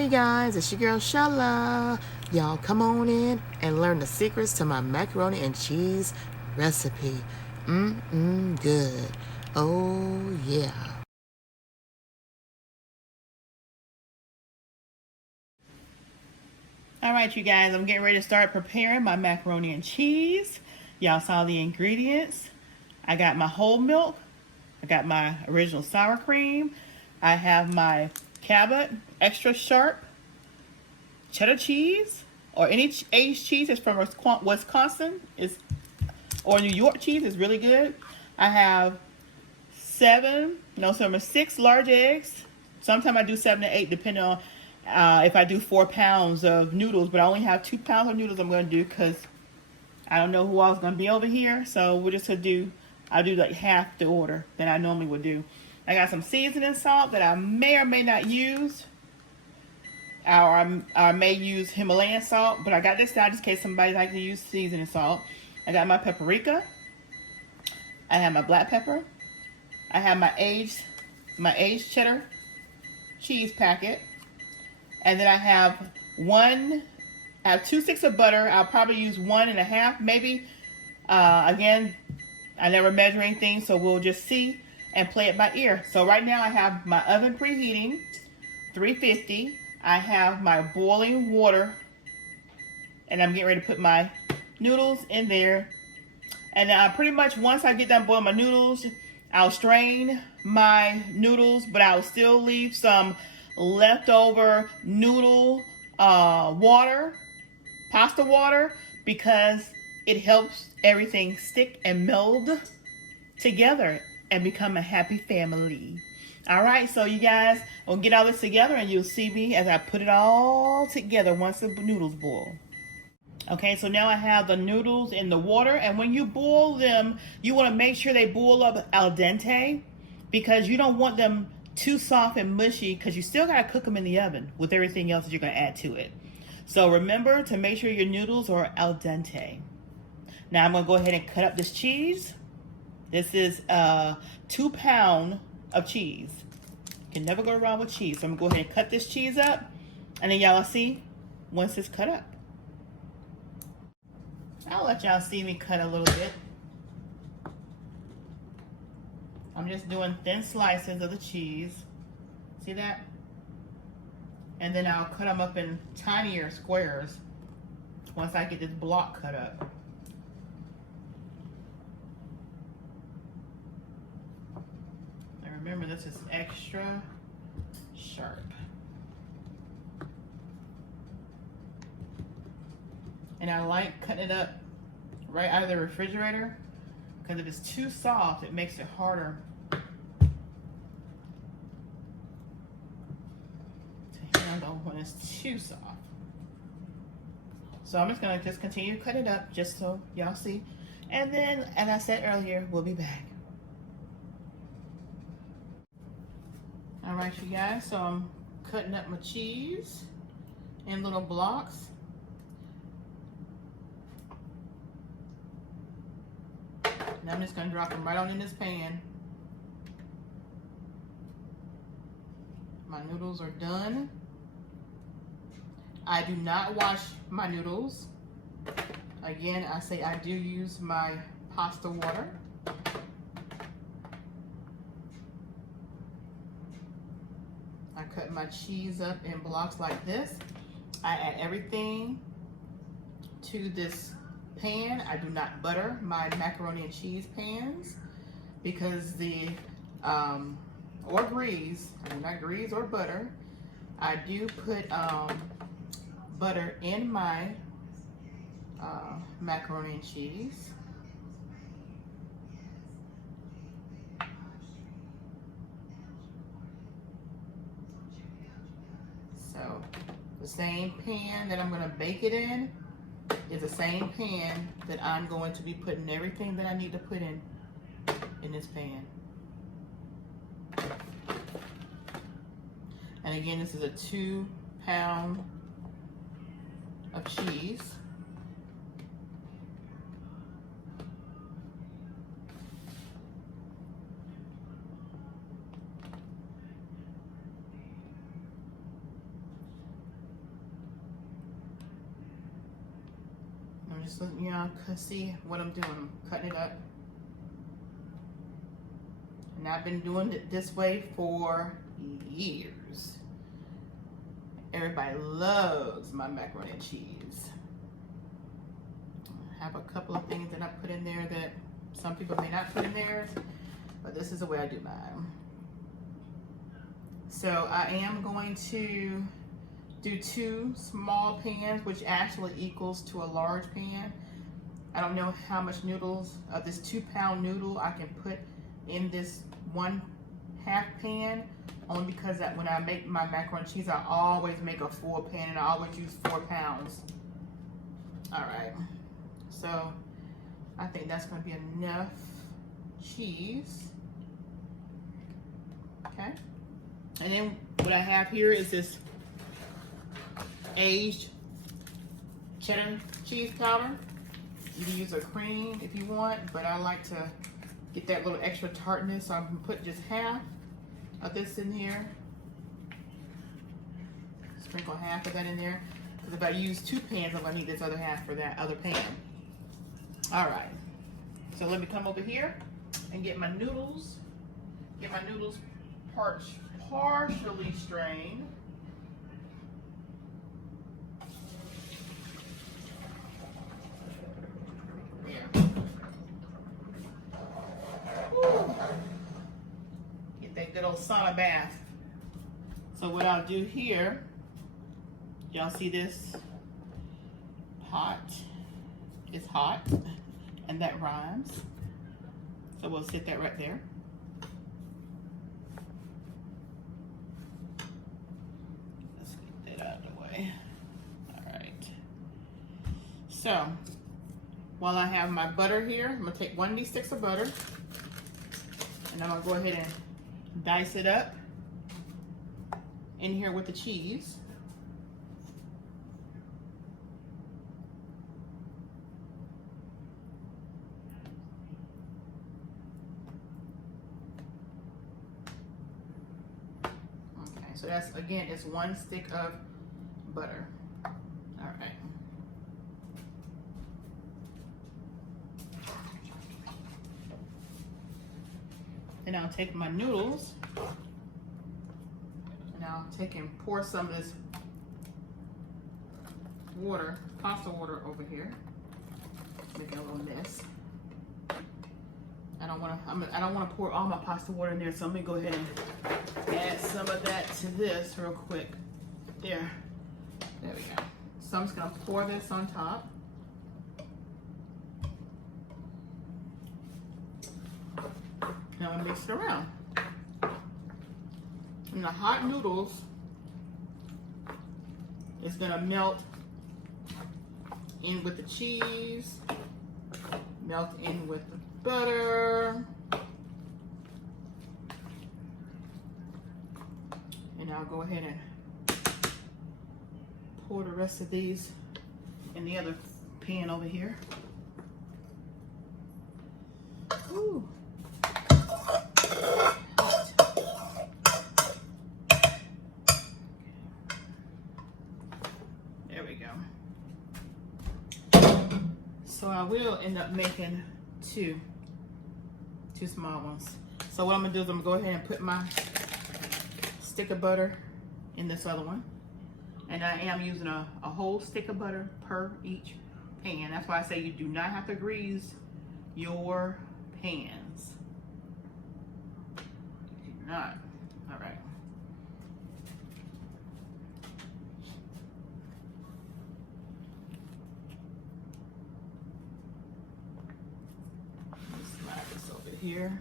Hey guys, it's your girl Shala. Y'all come on in and learn the secrets to my macaroni and cheese recipe. Good. Oh yeah. All right, you guys, I'm getting ready to start preparing my macaroni and cheese. Y'all saw the ingredients. I got my whole milk. I got my original sour cream. I have my Cabot extra sharp cheddar cheese, or any aged cheese that's from Wisconsin or New York cheese is really good. I have 6 large eggs. Sometimes I do 7 to 8 depending on if I do 4 pounds of noodles, but I only have 2 pounds of noodles I'm going to do because I don't know who else is going to be over here. So we're just going to do, I'll do like half the order that I normally would do. I got some seasoning salt that I may or may not use. Or I may use Himalayan salt, but I got this out just in case somebody likes to use seasoning salt. I got my paprika. I have my black pepper. I have my aged cheddar cheese packet. And then I have 2 sticks of butter. I'll probably use 1.5, maybe. Again, I never measure anything, so we'll just see and play it by ear. So right now I have my oven preheating, 350. I have my boiling water, and I'm getting ready to put my noodles in there. And pretty much once I get done boiling my noodles, I'll strain my noodles, but I'll still leave some leftover noodle water, pasta water, because it helps everything stick and meld together and become a happy family. All right, so you guys, we'll get all this together and you'll see me as I put it all together once the noodles boil. Okay, so now I have the noodles in the water, and when you boil them, you want to make sure they boil up al dente, because you don't want them too soft and mushy, because you still got to cook them in the oven with everything else that you're going to add to it. So remember to make sure your noodles are al dente. Now I'm going to go ahead and cut up this cheese. This is 2 pounds of cheese. You can never go wrong with cheese. So I'm going to go ahead and cut this cheese up, and then y'all see once it's cut up. I'll let y'all see me cut a little bit. I'm just doing thin slices of the cheese. See that? And then I'll cut them up in tinier squares once I get this block cut up. And remember, this is extra sharp. And I like cutting it up right out of the refrigerator, because if it's too soft, it makes it harder to handle when it's too soft. So I'm just gonna continue to cut it up just so y'all see. And then, as I said earlier, we'll be back. All right, you guys, so I'm cutting up my cheese in little blocks. Now I'm just going to drop them right on in this pan. My noodles are done. I do not wash my noodles. Again, I say I do use my pasta water. I cut my cheese up in blocks like this. I add everything to this pan. I do not butter my macaroni and cheese pans, because or grease, I do not grease or butter. I do put butter in my macaroni and cheese. So the same pan that I'm going to bake it in is the same pan that I'm going to be putting everything that I need to put in this pan. And again, this is a 2 pound of cheese. I'm just, you know, see what I'm doing. I'm cutting it up. And I've been doing it this way for years. Everybody loves my macaroni and cheese. I have a couple of things that I put in there that some people may not put in theirs, but this is the way I do mine. So I am going to do 2 small pans, which actually equals to a large pan. I don't know how much noodles of this 2-pound noodle I can put in this 1/2 pan, only because that when I make my macaroni and cheese, I always make a full pan and I always use 4 pounds. All right, so I think that's going to be enough cheese. Okay, and then what I have here is this aged cheddar cheese powder. You can use a cream if you want, but I like to get that little extra tartness, so I'm gonna put just half of this in here. Sprinkle half of that in there, because if I use 2 pans, I'm gonna need this other half for that other pan. All right, so let me come over here and get my noodles. Get my noodles partially strained. Get that good old sauna bath. So what I'll do here, y'all see this pot? It's hot, and that rhymes. So we'll sit that right there. Let's get that out of the way. All right. So while I have my butter here, I'm gonna take 1 of these sticks of butter, and I'm gonna go ahead and dice it up in here with the cheese. Okay, so that's, again, it's 1 stick of butter. All right. And I'll take my noodles and I'll take and pour some of this water, pasta water over here, making a little mess. I don't want to pour all my pasta water in there, so let me go ahead and add some of that to this real quick. There we go. So I'm just gonna pour this on top. Now I'm gonna mix it around. And the hot noodles is gonna melt in with the cheese, melt in with the butter, and I'll go ahead and pour the rest of these in the other pan over here. Ooh. There we go. So I will end up making two small ones. So what I'm gonna do is I'm gonna go ahead and put my stick of butter in this other one. And I am using a whole stick of butter per each pan. That's why I say you do not have to grease your pans. You do not. All right. Slide this over here,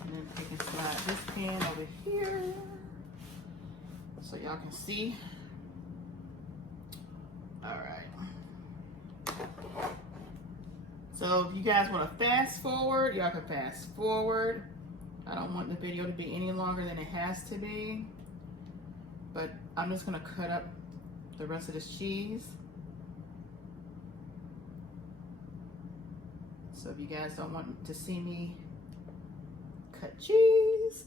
and then I can slide this pan over here so y'all can see. All right. So if you guys want to fast forward, y'all can fast forward. I don't want the video to be any longer than it has to be, but I'm just gonna cut up the rest of this cheese. So if you guys don't want to see me cut cheese,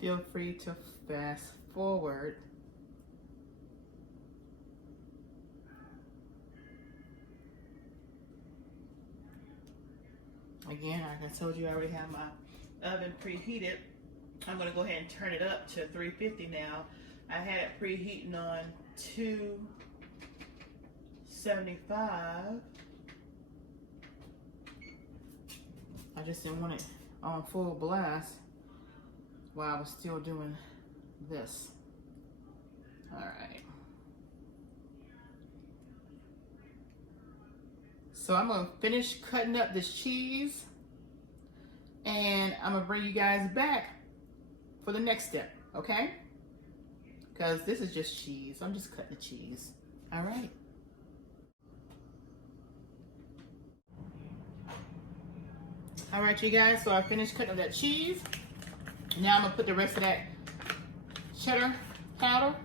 feel free to fast forward. Again, like I told you, I already have my oven preheated. I'm gonna go ahead and turn it up to 350 now. I had it preheating on 275. I just didn't want it on full blast while I was still doing this. All right. So I'm gonna finish cutting up this cheese and I'm gonna bring you guys back for the next step, okay? Because this is just cheese. I'm just cutting the cheese. All right. All right, you guys, so I finished cutting up that cheese. Now I'm gonna put the rest of that cheddar powder.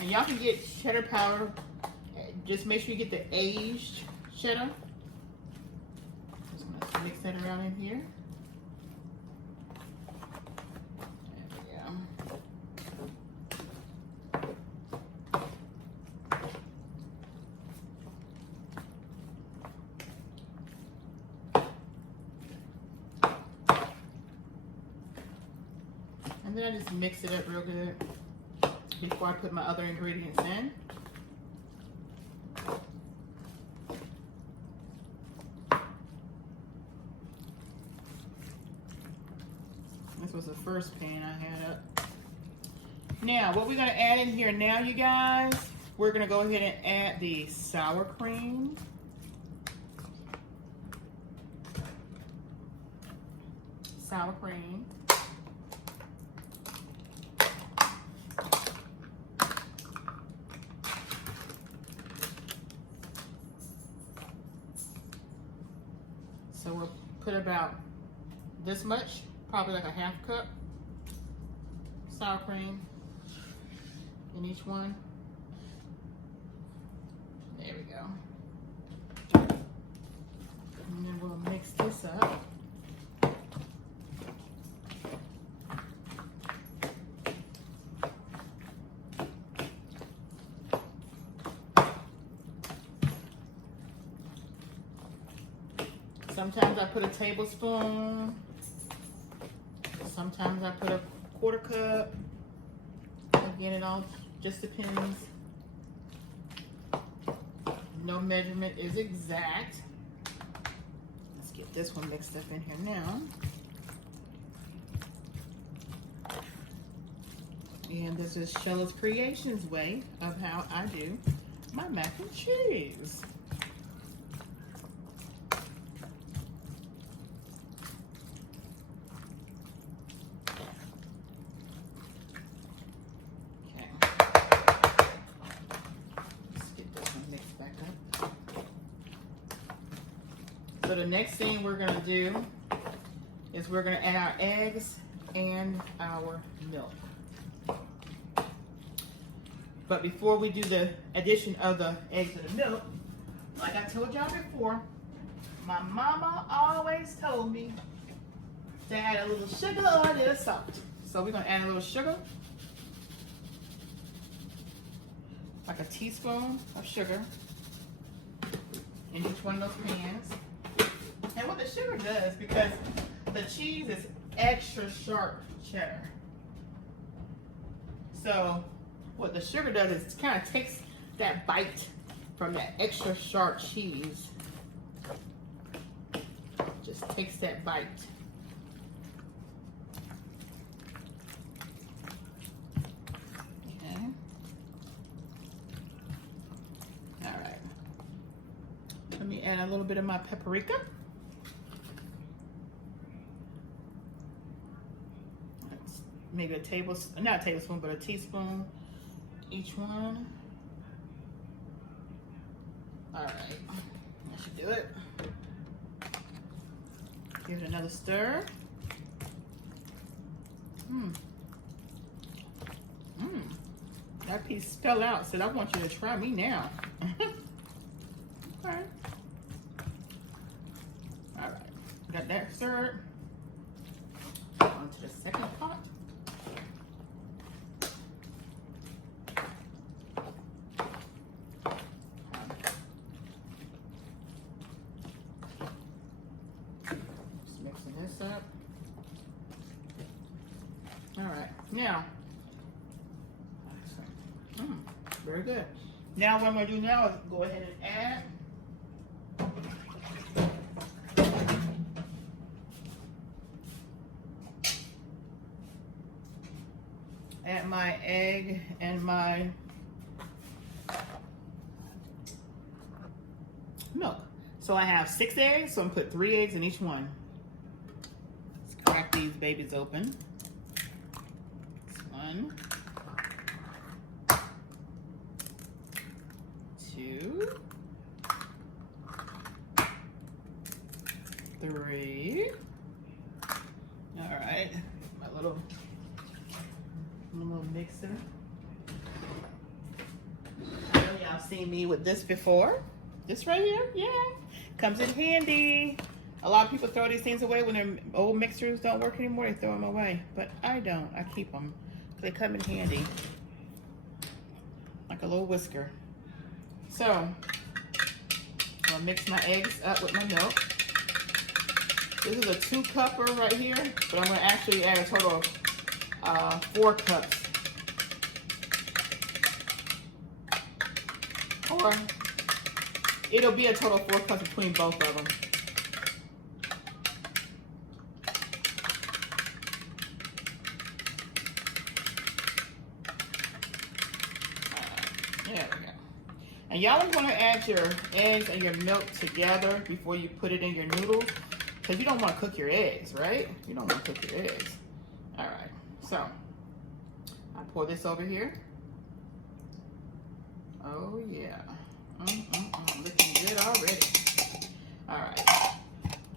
And y'all can get cheddar powder. Just make sure you get the aged cheddar. Just gonna mix that around in here. There we go. And then I just mix it up real good before I put my other ingredients in. This was the first pan I had up. Now, what we're gonna add in here now, you guys, we're gonna go ahead and add the sour cream. Sour cream. So we'll put about this much, probably like a half cup sour cream in each one. There we go. And then we'll mix this up. Sometimes I put a tablespoon. Sometimes I put a quarter cup. Again, it all just depends. No measurement is exact. Let's get this one mixed up in here now. And this is Sheila's Creations way of how I do my mac and cheese. So the next thing we're gonna do is we're gonna add our eggs and our milk. But before we do the addition of the eggs and the milk, like I told y'all before, my mama always told me to add a little sugar or a little salt. So we're gonna add a little sugar, like a teaspoon of sugar in each one of those pans. And what the sugar does, because the cheese is extra sharp cheddar. So what the sugar does is it kind of takes that bite from that extra sharp cheese. Just takes that bite. Okay. All right. Let me add a little bit of my paprika. Maybe a tablespoon, not a tablespoon, but a teaspoon each one. All right, that should do it. Give it another stir. That piece fell out, said I want you to try me now. All right. All right, got that stirred. On to the second pot. this up. All right, now, very good. Now what I'm gonna do now is go ahead and add my egg and my milk. So I have 6 eggs, so I'm gonna put 3 eggs in each one. Let's crack these babies open. 1, 2, 3. All right, my little mixer. I know y'all seen me with this before. This right here, yeah, comes in handy. A lot of people throw these things away when their old mixers don't work anymore. They throw them away, but I don't. I keep them. They come in handy, like a little whisker. So I'm gonna mix my eggs up with my milk. This is a 2-cupper right here, but I'm gonna actually add a total of 4 cups. Or it'll be a total of 4 cups between both of them. There we go. And y'all are gonna add your eggs and your milk together before you put it in your noodles, because you don't want to cook your eggs, right? You don't want to cook your eggs. All right, so I pour this over here. Oh yeah, looking good already. All right,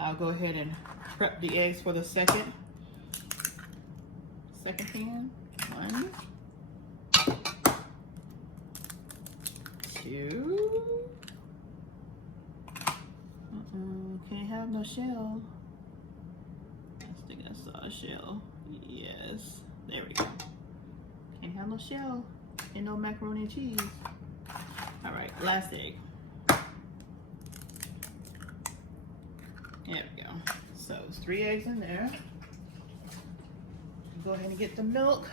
I'll go ahead and prep the eggs for the second pan. 1, 2. Can't have no shell. I think I saw a shell. Yes, there we go. Can't have no shell and no macaroni and cheese. All right, last egg. There we go. So it's 3 eggs in there. Go ahead and get the milk.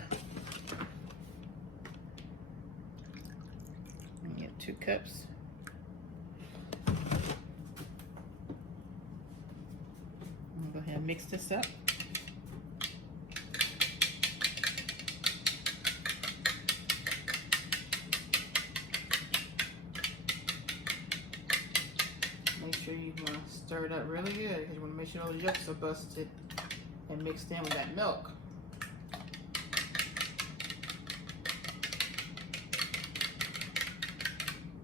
And get 2 cups. I'm gonna go ahead and mix this up. Make sure you want to stir it up really good, because you want to make sure all the yolks are busted and mixed in with that milk.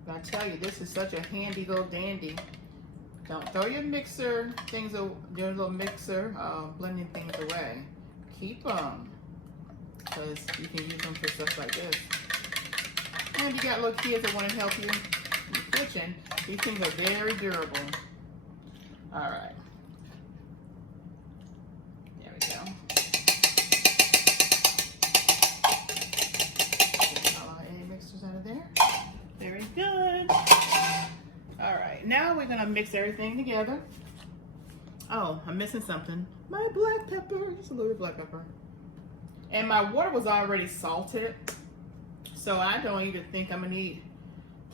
But I tell you, this is such a handy little dandy. Don't throw your mixer things, your little mixer blending things away. Keep them, because you can use them for stuff like this. And you got little kids that want to help you in the kitchen. These things are very durable. All right. There we go. Get all our egg mixers out of there. Very good. All right, now we're gonna mix everything together. Oh, I'm missing something. My black pepper, just a little bit of black pepper. And my water was already salted, so I don't even think I'm gonna need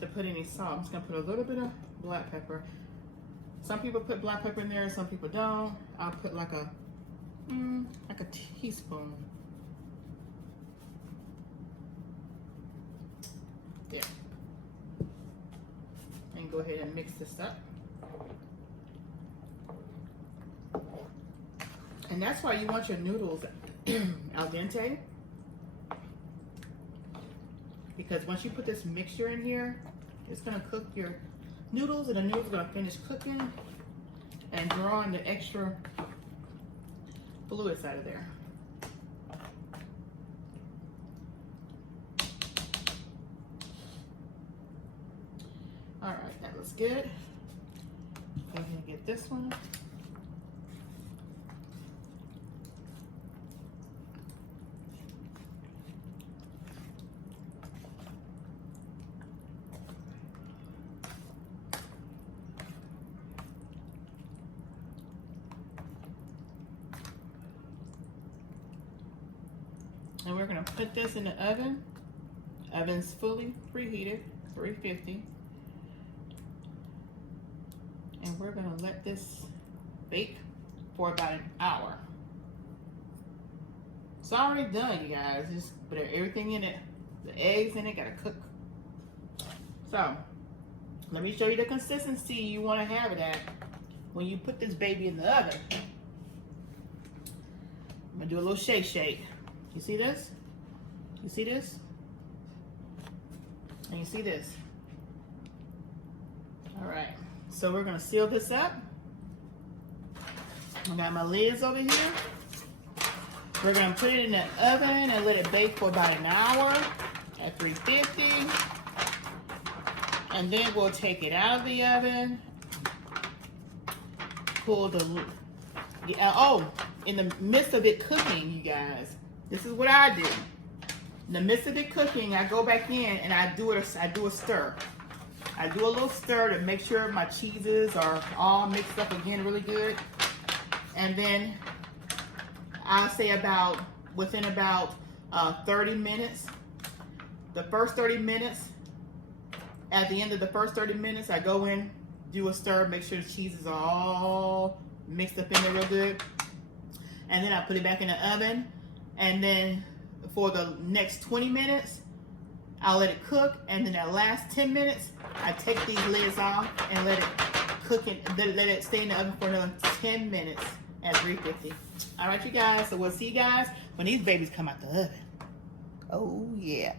to put any salt. I'm just gonna put a little bit of black pepper. Some people put black pepper in there, some people don't. I'll put like a teaspoon. There. And go ahead and mix this up. And that's why you want your noodles al dente, because once you put this mixture in here, it's gonna cook your noodles, and the noodles are gonna finish cooking and drawing the extra fluids out of there. All right, that looks good. Go ahead and get this one. And we're gonna put this in the oven. Oven's fully preheated, 350. And we're gonna let this bake for about an hour. It's already done, you guys. Just put everything in it. The eggs in it, gotta cook. So, let me show you the consistency you wanna have it at when you put this baby in the oven. I'm gonna do a little shake. You see this? You see this? And you see this? All right, so we're gonna seal this up. I got my lids over here. We're gonna put it in the oven and let it bake for about an hour at 350. And then we'll take it out of the oven. Pull the, oh, in the midst of it cooking, you guys, this is what I do. In the midst of it cooking, I go back in and I do a stir. I do a little stir to make sure my cheeses are all mixed up again really good. And then I'll say within about 30 minutes, the first 30 minutes, at the end of the first 30 minutes, I go in, do a stir, make sure the cheeses are all mixed up in there real good. And then I put it back in the oven. And then for the next 20 minutes, I'll let it cook. And then that last 10 minutes, I take these lids off and let it cook and let it stay in the oven for another 10 minutes at 350. All right, you guys. So we'll see you guys when these babies come out the oven. Oh, yeah.